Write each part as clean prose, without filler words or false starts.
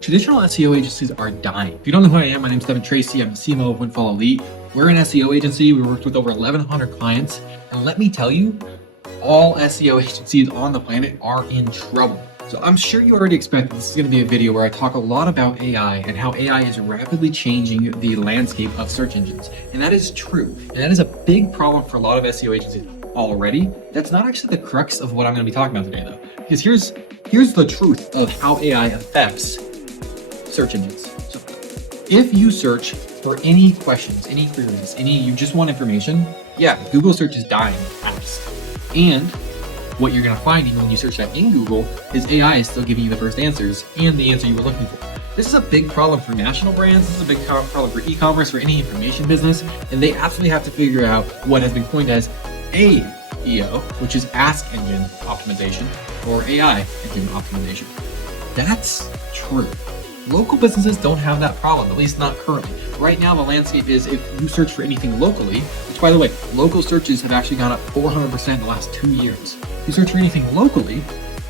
Traditional SEO agencies are dying. If you don't know who I am, my name's Devin Tracy. I'm the CMO of Windfall Elite. We're an SEO agency. We worked with over 1,100 clients. And let me tell you, all SEO agencies on the planet are in trouble. So I'm sure you already expect this is going to be a video where I talk a lot about AI and how AI is rapidly changing the landscape of search engines. And that is true. And that is a big problem for a lot of SEO agencies already. That's not actually the crux of what I'm going to be talking about today, though. Because here's the truth of how AI affects search engines. So if you search for any questions, any queries, you just want information, yeah, Google search is dying fast. And what you're going to find even when you search that in Google is AI is still giving you the first answers and the answer you were looking for. This is a big problem for national brands. This is a big problem for e-commerce, for any information business. And they absolutely have to figure out what has been coined as AEO, which is Ask Engine Optimization, or AI Engine Optimization. That's true. Local businesses don't have that problem, at least not currently. Right now, the landscape is if you search for anything locally, which by the way, local searches have actually gone up 400% in the last 2 years. If you search for anything locally,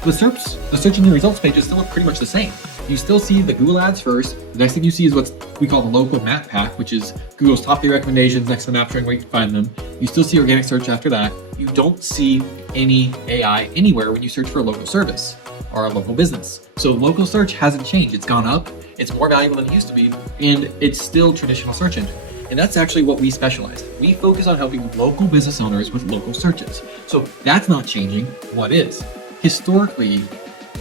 the search engine results page is still pretty much the same. You still see the Google ads first. The next thing you see is what we call the local map pack, which is Google's top 3 recommendations next to the map showing where you can find them. You still see organic search after that. You don't see any AI anywhere when you search for a local service or a local business. So local search hasn't changed. It's gone up. It's more valuable than it used to be, and it's still traditional search engine. And that's actually what we specialize in. We focus on helping local business owners with local searches. So that's not changing. What is? Historically,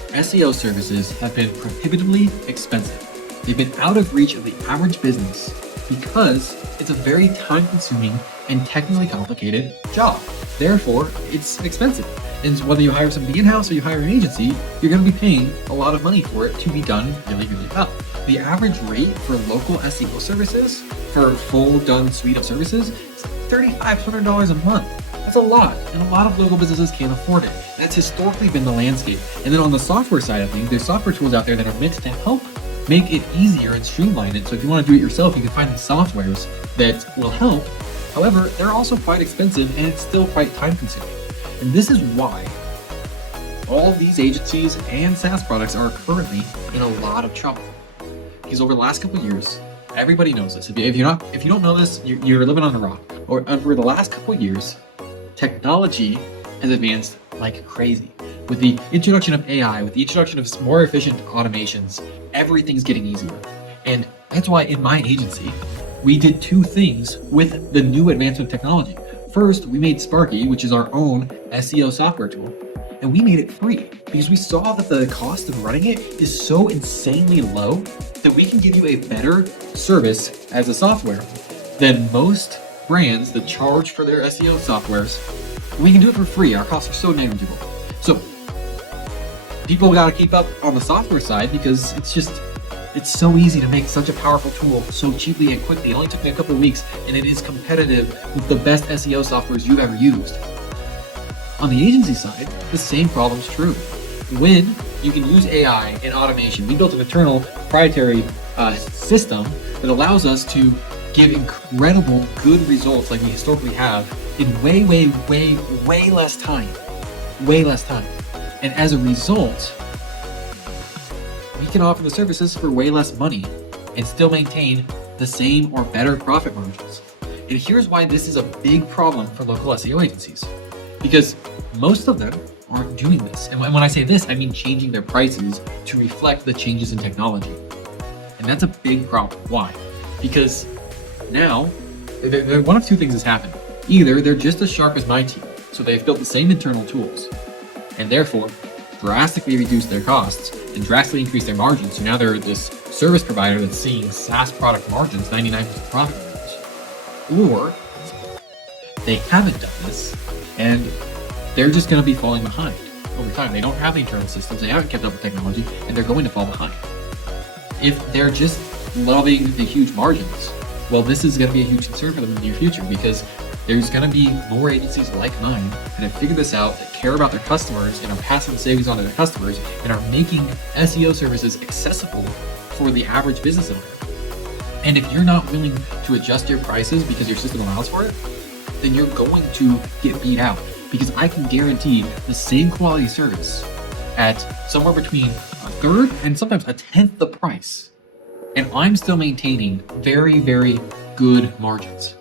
SEO services have been prohibitively expensive. They've been out of reach of the average business because it's a very time-consuming and technically complicated job. Therefore, it's expensive. And whether you hire somebody in-house or you hire an agency, you're going to be paying a lot of money for it to be done really, really well. The average rate for local SEO services, for a full done suite of services, is $3,500 a month. That's a lot, and a lot of local businesses can't afford it. That's historically been the landscape. And then on the software side of things, there's software tools out there that are meant to help make it easier and streamline it. So if you want to do it yourself, you can find these softwares that will help. However, they're also quite expensive and it's still quite time consuming. And this is why all of these agencies and SaaS products are currently in a lot of trouble. Because over the last couple of years, everybody knows this. If you don't know this, you're living on a rock. Or over the last couple of years, technology has advanced like crazy. With the introduction of AI, with the introduction of more efficient automations, everything's getting easier. And that's why in my agency, we did 2 things with the new advancement of technology. First, we made SPARKY, which is our own SEO software tool, and we made it free because we saw that the cost of running it is so insanely low that we can give you a better service as a software than most brands that charge for their SEO softwares. We can do it for free. Our costs are so negligible. So people got to keep up on the software side because it's so easy to make such a powerful tool so cheaply and quickly. It only took me a couple of weeks, and it is competitive with the best SEO softwares you've ever used. On the agency side, the same problem's true. When you can use AI and automation, we built an internal proprietary system that allows us to give incredible good results like we historically have in way less time. Way less time. And as a result, we can offer the services for way less money and still maintain the same or better profit margins. And here's why this is a big problem for local SEO agencies. Because most of them aren't doing this. And when I say this, I mean changing their prices to reflect the changes in technology. And that's a big problem. Why? Because now, one of 2 things has happened. Either they're just as sharp as my team, so they've built the same internal tools, and therefore drastically reduce their costs and drastically increase their margins. So now they're this service provider that's seeing SaaS product margins, 99% profit margins. Or they haven't done this and they're just going to be falling behind over time. They don't have the internal systems, they haven't kept up with technology, and they're going to fall behind. If they're just loving the huge margins, well, this is going to be a huge concern for them in the near future because there's going to be more agencies like mine that have figured this out, that care about their customers and are passing the savings on to their customers and are making SEO services accessible for the average business owner. And if you're not willing to adjust your prices because your system allows for it, then you're going to get beat out, because I can guarantee the same quality service at somewhere between a third and sometimes a tenth the price. And I'm still maintaining very, very good margins.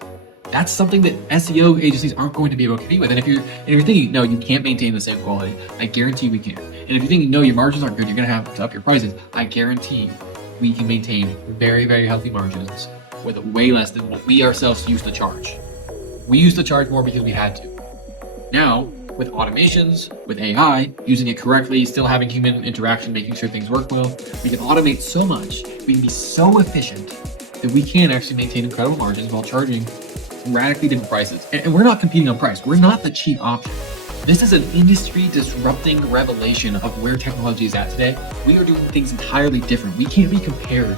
That's something that SEO agencies aren't going to be able to compete with. And if you're thinking, no, you can't maintain the same quality, I guarantee we can. And if you're thinking, no, your margins aren't good, you're going to have to up your prices, I guarantee we can maintain very, very healthy margins with way less than what we ourselves used to charge. We used to charge more because we had to. Now, with automations, with AI, using it correctly, still having human interaction, making sure things work well, we can automate so much, we can be so efficient that we can actually maintain incredible margins while charging radically different prices. And we're not competing on price. We're not the cheap option. This is an industry disrupting revelation of where technology is at today. We are doing things entirely different. We can't be compared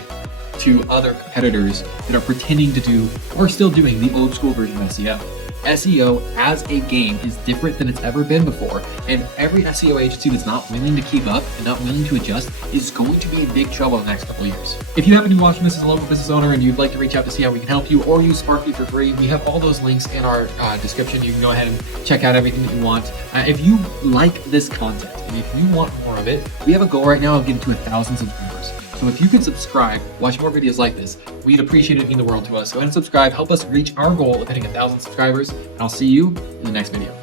to other competitors that are pretending to do or still doing the old school version of SEO. SEO as a game is different than it's ever been before, and every SEO agency that's not willing to keep up and not willing to adjust is going to be in big trouble in the next couple of years. If you happen to be watching this as a local business owner and you'd like to reach out to see how we can help you or use Sparky for free, we have all those links in our description. You can go ahead and check out everything that you want. If you like this content and if you want more of it, we have a goal right now of getting to 1,000 subscribers. So if you could subscribe, watch more videos like this, we'd appreciate it, mean the world to us. Go ahead and subscribe, help us reach our goal of hitting 1,000 subscribers, and I'll see you in the next video.